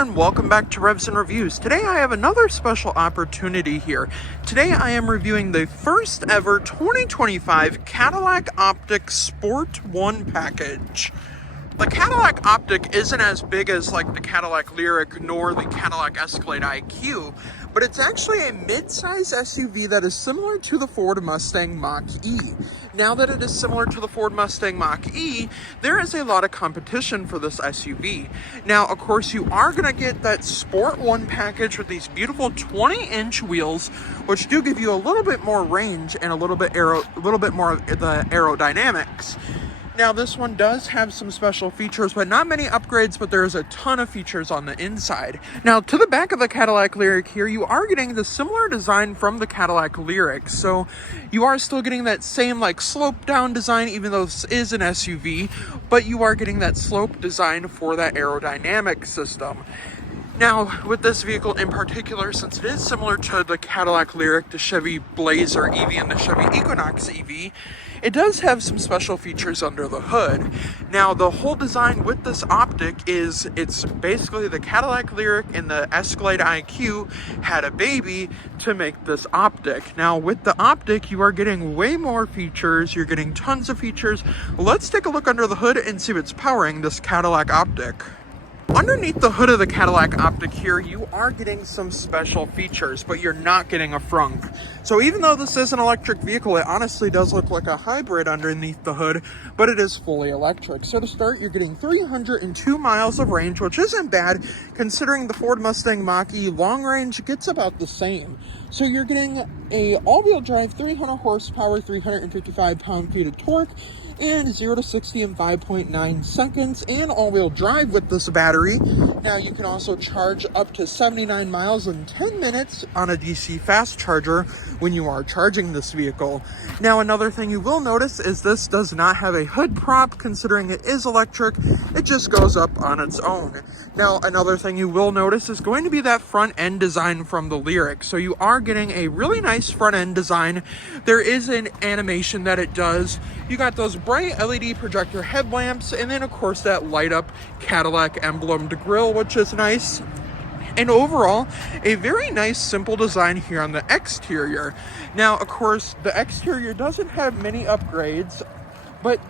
and welcome back to Revs and Reviews. Today I have another special opportunity here. Today I am reviewing the first ever 2025 Cadillac Optiq Sport 1 package. The Cadillac Optiq isn't as big as like the Cadillac Lyriq nor the Cadillac Escalade IQ, but it's actually a mid-size SUV that is similar to the Ford Mustang Mach-E. Now that it is similar to the Ford Mustang Mach-E, there is a lot of competition for this SUV. Now, of course, you are going to get that Sport 1 package with these beautiful 20-inch wheels, which do give you a little bit more range and a little bit more of the aerodynamics. Now, this one does have some special features, but not many upgrades, but there's a ton of features on the inside. Now, to the back of the Cadillac Lyriq here, you are getting the similar design from the Cadillac Lyriq. So you are still getting that same like slope down design, even though this is an SUV, but you are getting that slope design for that aerodynamic system. Now, with this vehicle in particular, since it is similar to the Cadillac Lyriq, the Chevy Blazer EV, and the Chevy Equinox EV, it does have some special features under the hood. Now, the whole design with this Optiq is, it's basically the Cadillac Lyriq and the Escalade IQ had a baby to make this Optiq. Now, with the Optiq, you are getting way more features. You're getting tons of features. Let's take a look under the hood and see what's powering this Cadillac Optiq. Underneath the hood of the Cadillac Optiq here, you are getting some special features, but you're not getting a frunk. So even though this is an electric vehicle, it honestly does look like a hybrid underneath the hood, but it is fully electric. So to start, you're getting 302 miles of range, which isn't bad considering the Ford Mustang Mach-E long range gets about the same. So you're getting a all-wheel drive, 300 horsepower, 355 pound-feet of torque, and 0 to 60 in 5.9 seconds, and all-wheel drive with this battery. Now you can also charge up to 79 miles in 10 minutes on a DC fast charger when you are charging this vehicle. Now, another thing you will notice is this does not have a hood prop. Considering it is electric, it just goes up on its own. Now, another thing you will notice is going to be that front end design from the Lyriq. So you are getting a really nice front end design. There is an animation that it does. You got those bright LED projector headlamps, and then of course that light up Cadillac emblemed grille, which is nice. And overall, a very nice simple design here on the exterior. Now, of course, the exterior doesn't have many upgrades, but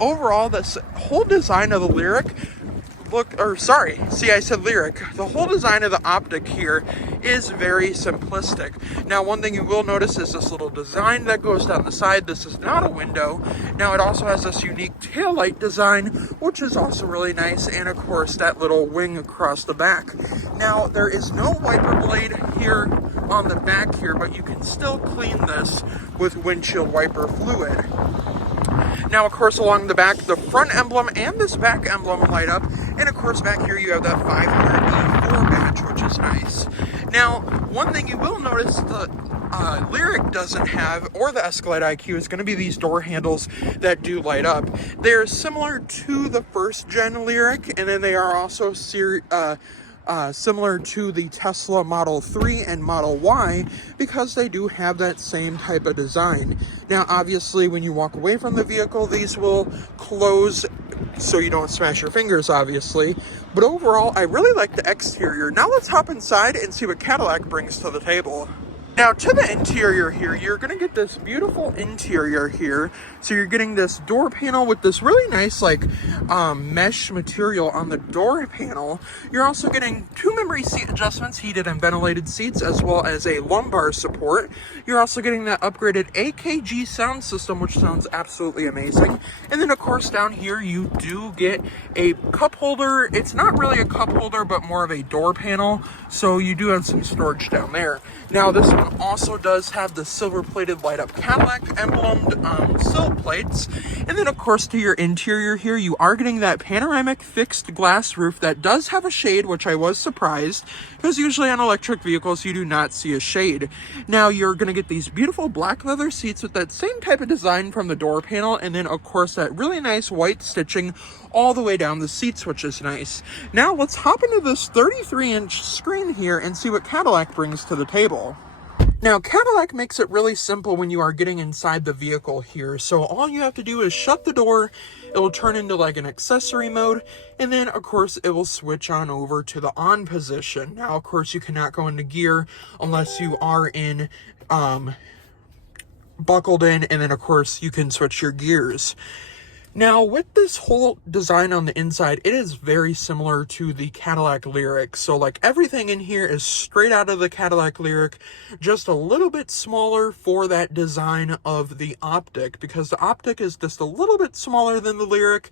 overall, this whole design of the Lyriq, I said Lyriq. The whole design of the Optiq here is very simplistic. Now, one thing you will notice is this little design that goes down the side. This is not a window. Now, it also has this unique taillight design, which is also really nice, and of course, that little wing across the back. Now, there is no wiper blade here on the back here, but you can still clean this with windshield wiper fluid. Now, of course, along the back, the front emblem and this back emblem light up. And of course, back here you have that 500E4 badge, which is nice. Now, one thing you will notice the Lyriq doesn't have, or the Escalade IQ, is going to be these door handles that do light up. They're similar to the first gen Lyriq, and then they are also similar to the Tesla Model 3 and Model Y because they do have that same type of design. Now, obviously, when you walk away from the vehicle, these will close so you don't smash your fingers, obviously. But overall, I really like the exterior. Now let's hop inside and see what Cadillac brings to the table. Now, to the interior here, you're going to get this beautiful interior here. So you're getting this door panel with this really nice, like, mesh material on the door panel. You're also getting 2 memory seat adjustments, heated and ventilated seats, as well as a lumbar support. You're also getting that upgraded AKG sound system, which sounds absolutely amazing. And then, of course, down here, you do get a cup holder. It's not really a cup holder, but more of a door panel. So you do have some storage down there. Now, this one also does have the silver-plated light-up Cadillac emblemed sill plates. And then, of course, to your interior here, you are getting that panoramic fixed glass roof that does have a shade, which I was surprised, because usually on electric vehicles, you do not see a shade. Now, you're going to get these beautiful black leather seats with that same type of design from the door panel, and then, of course, that really nice white stitching all the way down the seats, which is nice. Now, let's hop into this 33-inch screen here and see what Cadillac brings to the table. Now, Cadillac makes it really simple when you are getting inside the vehicle here. So all you have to do is shut the door, it will turn into like an accessory mode, and then of course it will switch on over to the on position. Now, of course, you cannot go into gear unless you are in buckled in, and then of course you can switch your gears. Now, with this whole design on the inside, it is very similar to the Cadillac Lyriq. So, like, everything in here is straight out of the Cadillac Lyriq, just a little bit smaller for that design of the Optiq, because the Optiq is just a little bit smaller than the Lyriq,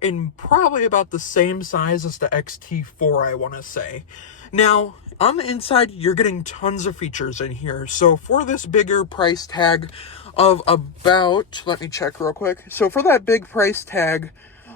and probably about the same size as the XT4, I want to say. Now, on the inside, you're getting tons of features in here. So for this bigger price tag of about, let me check real quick. So for that big price tag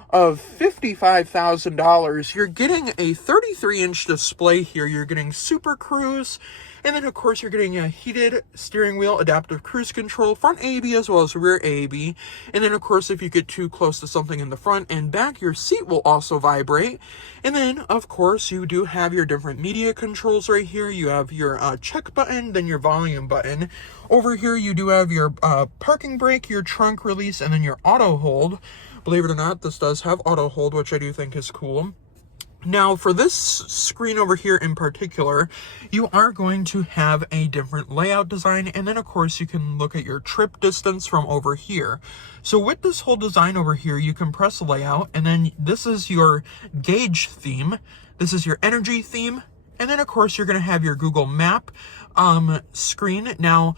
of $55,000, you're getting a 33-inch display here. You're getting Super Cruise, and then of course you're getting a heated steering wheel, adaptive cruise control, front AEB as well as rear AEB. And then of course if you get too close to something in the front and back, your seat will also vibrate. And then of course you do have your different media controls right here. You have your check button, then your volume button. Over here you do have your parking brake, your trunk release, and then your auto hold. Believe it or not, this does have auto hold, which I do think is cool. Now, for this screen over here in particular, you are going to have a different layout design, and then of course you can look at your trip distance from over here. So with this whole design over here, you can press layout, and then this is your gauge theme, this is your energy theme, and then of course you're going to have your Google Map screen. Now,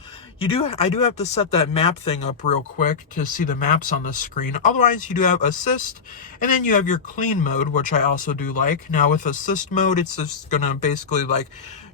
I do have to set that map thing up real quick to see the maps on the screen. Otherwise, you do have assist, and then you have your clean mode, which I also do like. Now, with assist mode, it's just gonna basically like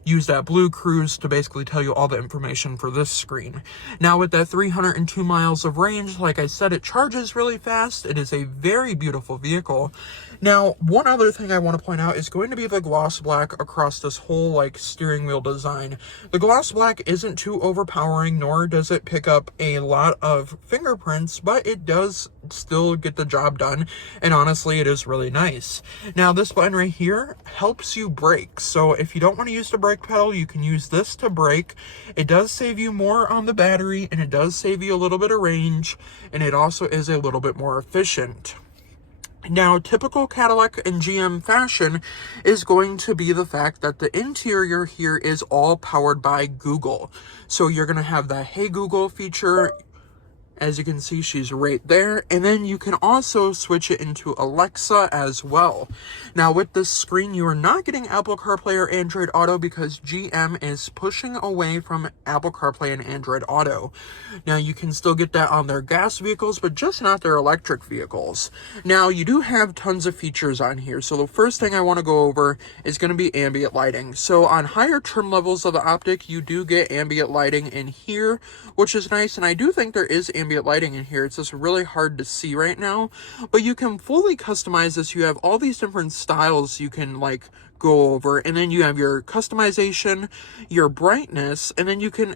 use that blue cruise to basically tell you all the information for this screen. Now, with that 302 miles of range, like I said, it charges really fast. It is a very beautiful vehicle. Now, one other thing I want to point out is going to be the gloss black across this whole like steering wheel design. The gloss black isn't too overpowering, nor does it pick up a lot of fingerprints, but it does still get the job done, and honestly, it is really nice. Now, this button right here helps you brake. So if you don't want to use the brake pedal, you can use this to brake. It does save you more on the battery, and it does save you a little bit of range, and it also is a little bit more efficient. Now, typical Cadillac and GM fashion is going to be the fact that the interior here is all powered by Google. So you're going to have the Hey Google feature. As you can see, she's right there. And then you can also switch it into Alexa as well. Now, with this screen, you are not getting Apple CarPlay or Android Auto because GM is pushing away from Apple CarPlay and Android Auto. Now, you can still get that on their gas vehicles, but just not their electric vehicles. Now, you do have tons of features on here. So the first thing I want to go over is going to be ambient lighting. So on higher trim levels of the Optiq, you do get ambient lighting in here, which is nice. And I do think there is ambient lighting in here. It's just really hard to see right now, but you can fully customize this. You have all these different styles you can like go over, and then you have your customization, your brightness, and then you can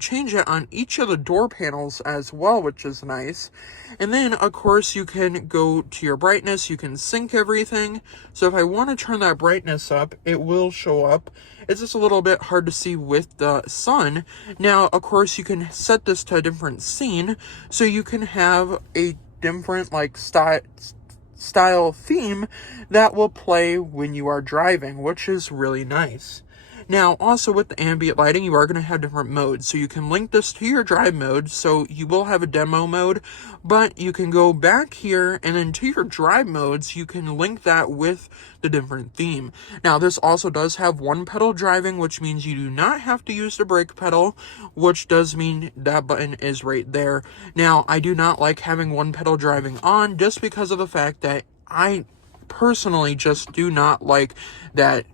change it on each of the door panels as well, which is nice. And then of course you can go to your brightness, you can sync everything. So if I want to turn that brightness up, it will show up. It's just a little bit hard to see with the sun. Now, of course, you can set this to a different scene, so you can have a different like style theme that will play when you are driving, which is really nice. Now, also with the ambient lighting, you are going to have different modes. So you can link this to your drive mode. So you will have a demo mode, but you can go back here and then to your drive modes, you can link that with the different theme. Now, this also does have one pedal driving, which means you do not have to use the brake pedal, which does mean that button is right there. Now, I do not like having one pedal driving on just because of the fact that I personally just do not like that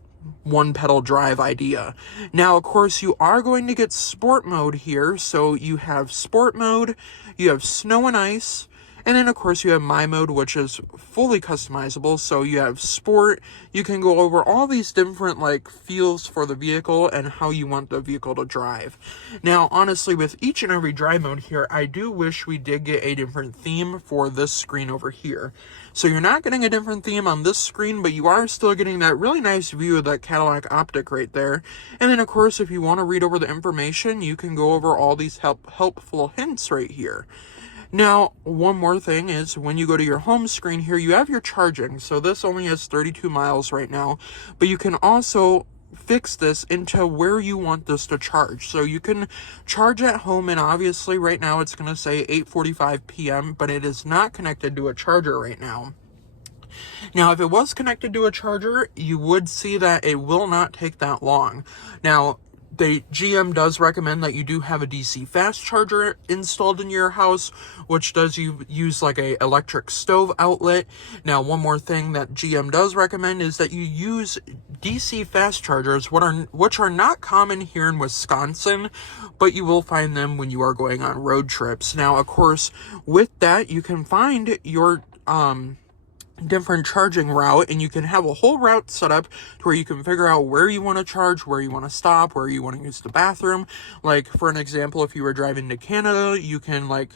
one pedal drive idea. Now, of course, you are going to get sport mode here. So you have sport mode, you have snow and ice, And then of course you have My Mode, which is fully customizable. So you have Sport. You can go over all these different like feels for the vehicle and how you want the vehicle to drive. Now, honestly, with each and every drive mode here, I do wish we did get a different theme for this screen over here. So you're not getting a different theme on this screen, but you are still getting that really nice view of that Cadillac Optiq right there. And then of course, if you want to read over the information, you can go over all these helpful hints right here. Now, one more thing is when you go to your home screen here, you have your charging. So this only has 32 miles right now, but you can also fix this into where you want this to charge. So you can charge at home, and obviously right now it's going to say 8:45 p.m., but it is not connected to a charger right now. Now, if it was connected to a charger, you would see that it will not take that long. Now, the GM does recommend that you do have a DC fast charger installed in your house, which does use like a electric stove outlet. Now, one more thing that GM does recommend is that you use DC fast chargers, which are not common here in Wisconsin, but you will find them when you are going on road trips. Now, of course, with that, you can find your different charging route, and you can have a whole route set up to where you can figure out where you want to charge, where you want to stop, where you want to use the bathroom. Like, for an example, if you were driving to Canada, you can like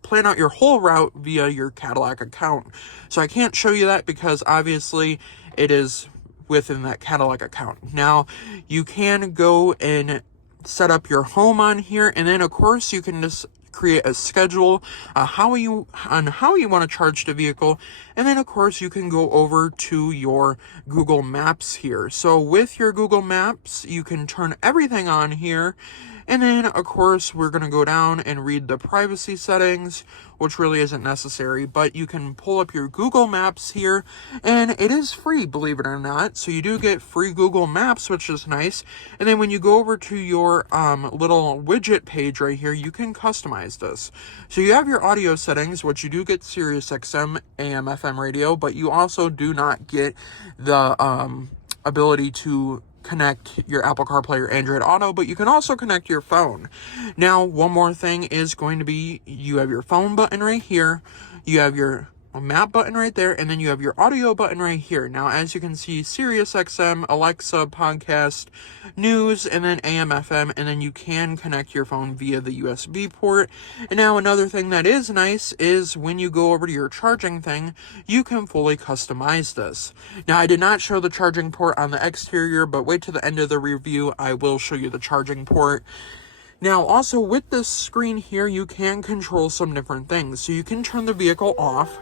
plan out your whole route via your Cadillac account. So I can't show you that because obviously it is within that Cadillac account. Now, you can go and set up your home on here, and then of course you can just create a schedule how you want to charge the vehicle. And then of course you can go over to your Google Maps here. So with your Google Maps, you can turn everything on here. And then of course we're going to go down and read the privacy settings, which really isn't necessary, but you can pull up your Google Maps here, and it is free, believe it or not. So you do get free Google Maps, which is nice. And then when you go over to your little widget page right here, you can customize this. So you have your audio settings, which you do get Sirius XM, AM, FM radio, but you also do not get the ability to connect your Apple CarPlay or Android Auto, but you can also connect your phone. Now, one more thing is going to be, you have your phone button right here, you have your map button right there, and then you have your audio button right here. Now, as you can see, Sirius XM, Alexa, podcast, news, and then AM, FM, and then you can connect your phone via the USB port. And now another thing that is nice is when you go over to your charging thing, you can fully customize this. Now, I did not show the charging port on the exterior, but wait to the end of the review, I will show you the charging port. Now, also with this screen here, you can control some different things. So you can turn the vehicle off,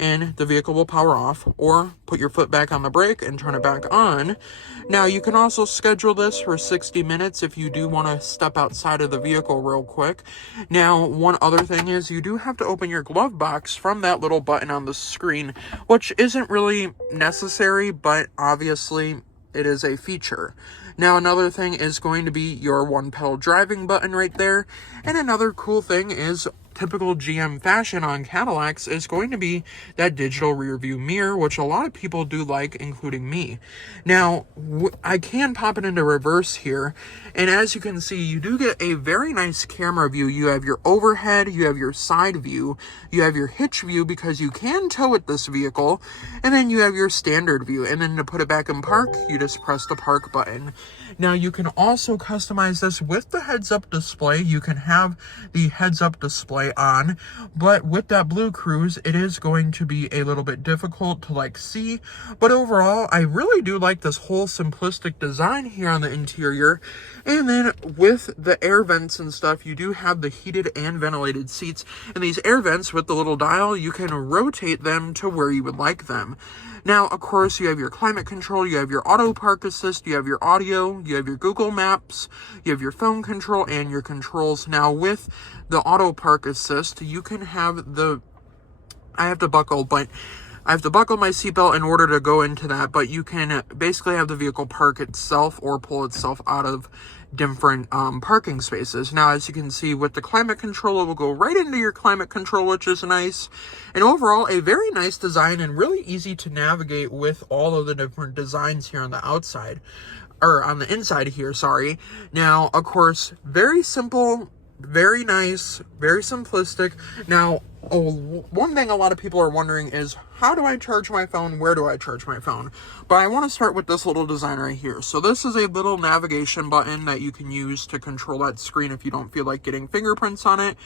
and the vehicle will power off, or put your foot back on the brake and turn it back on. Now, you can also schedule this for 60 minutes if you do want to step outside of the vehicle real quick. Now, one other thing is you do have to open your glove box from that little button on the screen, which isn't really necessary, but obviously it is a feature. Now, another thing is going to be your one pedal driving button right there. And another cool thing is, typical GM fashion on Cadillacs, is going to be that digital rear view mirror, which a lot of people do like, including me. Now, I can pop it into reverse here, and as you can see, you do get a very nice camera view. You have your overhead, you have your side view, you have your hitch view because you can tow with this vehicle, and then you have your standard view. And then to put it back in park, you just press the park button. Now, you can also customize this with the heads-up display. You can have the heads-up display on, but with that Blue Cruise, it is going to be a little bit difficult to like see. But overall, I really do like this whole simplistic design here on the interior. And then with the air vents and stuff, you do have the heated and ventilated seats. And these air vents with the little dial, you can rotate them to where you would like them. Now, of course, you have your climate control, you have your auto park assist, you have your audio, you have your Google Maps, you have your phone control, and your controls. Now, with the auto park assist, you can have I have to buckle my seatbelt in order to go into that, but you can basically have the vehicle park itself or pull itself out of different parking spaces. Now, as you can see with the climate control, it will go right into your climate control, which is nice. And overall, a very nice design and really easy to navigate with all of the different designs here on the outside, or on the inside here, sorry. Now, of course, very simple, very nice, very simplistic. Now, Oh, one thing a lot of people are wondering is, how do I charge my phone? Where do I charge my phone? But I want to start with this little design right here. So this is a little navigation button that you can use to control that screen if you don't feel like getting fingerprints on it.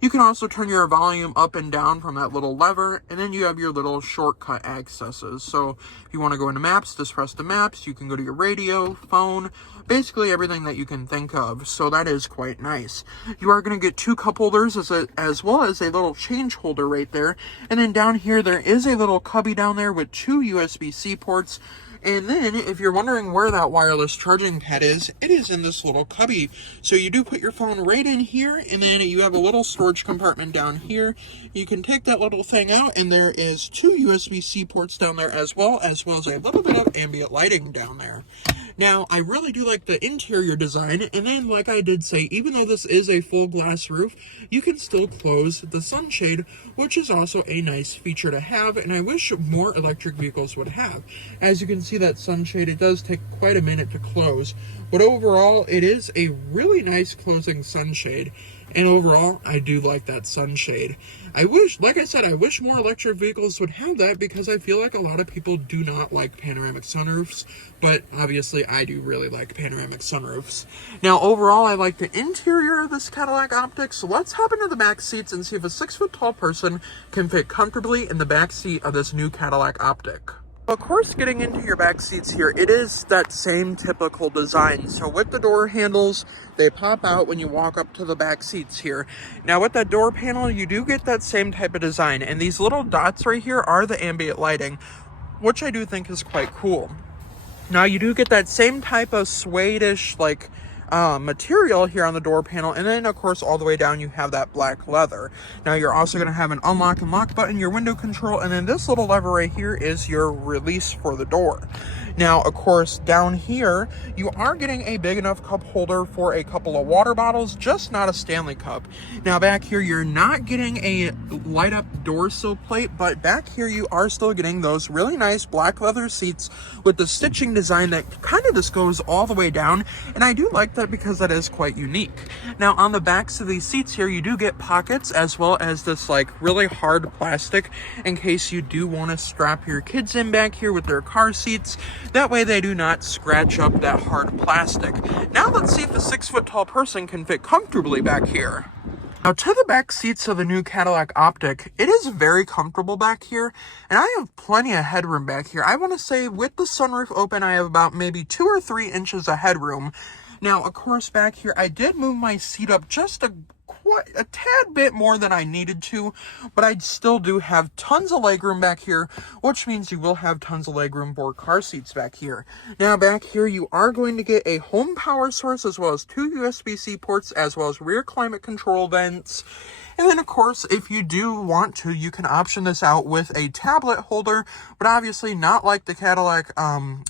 You can also turn your volume up and down from that little lever, and then you have your little shortcut accesses. So if you want to go into maps, just press the maps. You can go to your radio, phone, basically everything that you can think of. So that is quite nice. You are going to get 2 cup holders as well as a little change holder right there. And then down here, there is a little cubby down there with 2 USB-C ports. And then, if you're wondering where that wireless charging pad is, it is in this little cubby. So you do put your phone right in here, and then you have a little storage compartment down here. You can take that little thing out, and there is 2 USB-C ports down there as well as a little bit of ambient lighting down there. Now, I really do like the interior design, and then, like I did say, even though this is a full glass roof, you can still close the sunshade, which is also a nice feature to have, and I wish more electric vehicles would have. As you can see, that sunshade, it does take quite a minute to close, but overall, it is a really nice closing sunshade. And overall, I do like that sunshade. I wish, like I said, I wish more electric vehicles would have that, because I feel like a lot of people do not like panoramic sunroofs, but obviously I do really like panoramic sunroofs. Now, overall, I like the interior of this Cadillac Optiq, so let's hop into the back seats and see if a 6-foot-tall person can fit comfortably in the back seat of this new Cadillac Optiq. Of course, getting into your back seats here, it is that same typical design. So with the door handles, they pop out when you walk up to the back seats here. Now with that door panel, you do get that same type of design. And these little dots right here are the ambient lighting, which I do think is quite cool. Now you do get that same type of suede-ish, like, material here on the door panel, and then of course all the way down you have that black leather. Now you're also going to have an unlock and lock button, your window control, and then this little lever right here is your release for the door. Now of course down here you are getting a big enough cup holder for a couple of water bottles, just not a Stanley cup. Now back here you're not getting a light up door sill plate, but back here you are still getting those really nice black leather seats with the stitching design that kind of just goes all the way down, and I do like that because that is quite unique. Now on the backs of these seats here, you do get pockets as well as this like really hard plastic in case you do want to strap your kids in back here with their car seats. That way they do not scratch up that hard plastic. Now let's see if a 6-foot-tall person can fit comfortably back here. Now to the back seats of the new Cadillac Optiq, it is very comfortable back here, and I have plenty of headroom back here. I want to say with the sunroof open, I have about maybe 2 or 3 inches of headroom. Now, of course, back here, I did move my seat up just a tad bit more than I needed to, but I still do have tons of legroom back here, which means you will have tons of legroom for car seats back here. Now, back here, you are going to get a home power source as well as 2 USB-C ports as well as rear climate control vents. And then, of course, if you do want to, you can option this out with a tablet holder, but obviously not like the Cadillac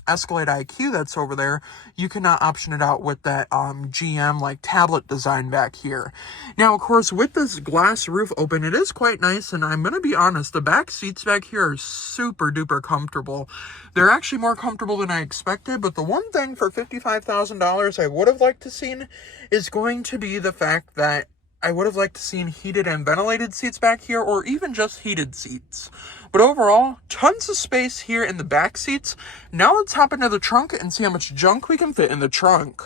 Escalade IQ that's over there. You cannot option it out with that GM like tablet design back here. Now, of course, with this glass roof open, it is quite nice, and I'm going to be honest, the back seats back here are super duper comfortable. They're actually more comfortable than I expected, but the one thing for $55,000 I would have liked to seen is going to be the fact that I would have liked to seen heated and ventilated seats back here, or even just heated seats. But overall, tons of space here in the back seats. Now let's hop into the trunk and see how much junk we can fit in the trunk.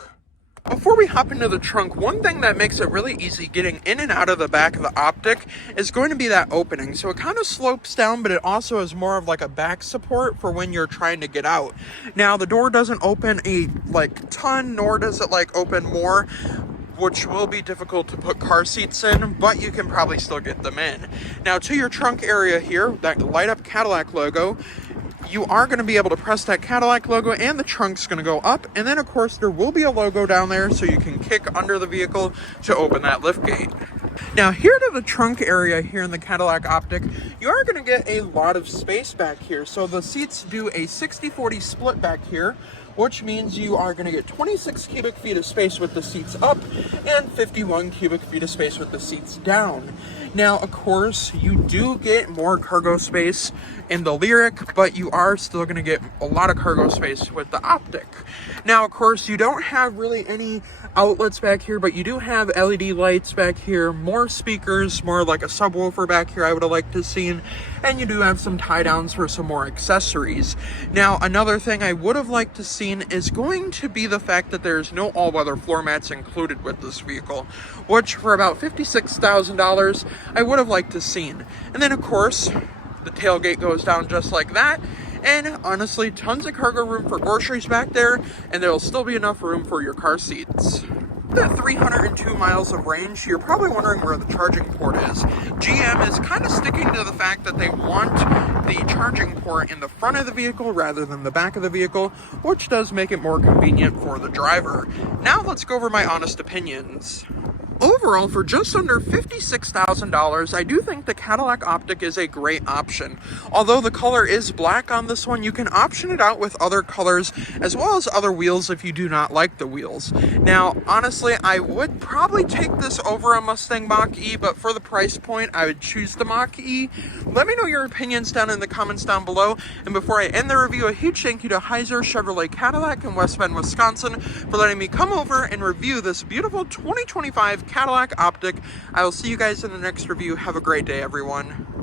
Before we hop into the trunk, one thing that makes it really easy getting in and out of the back of the Optiq is going to be that opening. So it kind of slopes down, but it also is more of like a back support for when you're trying to get out. Now, the door doesn't open a ton, nor does it open more, which will be difficult to put car seats in, but you can probably still get them in. Now to your trunk area here, that light up Cadillac logo, you are going to be able to press that Cadillac logo and the trunk's going to go up, and then of course there will be a logo down there so you can kick under the vehicle to open that lift gate. Now here to the trunk area here in the Cadillac Optiq, you are going to get a lot of space back here. So the seats do a 60-40 split back here, which means you are going to get 26 cubic feet of space with the seats up and 51 cubic feet of space with the seats down. Now, of course, you do get more cargo space in the Lyriq, but you are still going to get a lot of cargo space with the Optiq. Now, of course, you don't have really any outlets back here, but you do have LED lights back here, more speakers, more like a subwoofer back here I would have liked to seen, and you do have some tie downs for some more accessories. Now, another thing I would have liked to seen is going to be the fact that there's no all-weather floor mats included with this vehicle, which for about $56,000 I would have liked to seen. And then, of course, the tailgate goes down just like that, and honestly, tons of cargo room for groceries back there, and there'll still be enough room for your car seats. At 302 miles of range, you're probably wondering where the charging port is. GM is kind of sticking to the fact that they want the charging port in the front of the vehicle rather than the back of the vehicle, which does make it more convenient for the driver. Now let's go over my honest opinions. Overall, for just under $56,000, I do think the Cadillac Optiq is a great option. Although the color is black on this one, you can option it out with other colors as well as other wheels if you do not like the wheels. Now, honestly, I would probably take this over a Mustang Mach-E, but for the price point, I would choose the Mach-E. Let me know your opinions down in the comments down below. And before I end the review, a huge thank you to Hosiery Chevrolet Cadillac in West Bend, Wisconsin for letting me come over and review this beautiful 2025 Cadillac Optiq. I will see you guys in the next review. Have a great day, everyone.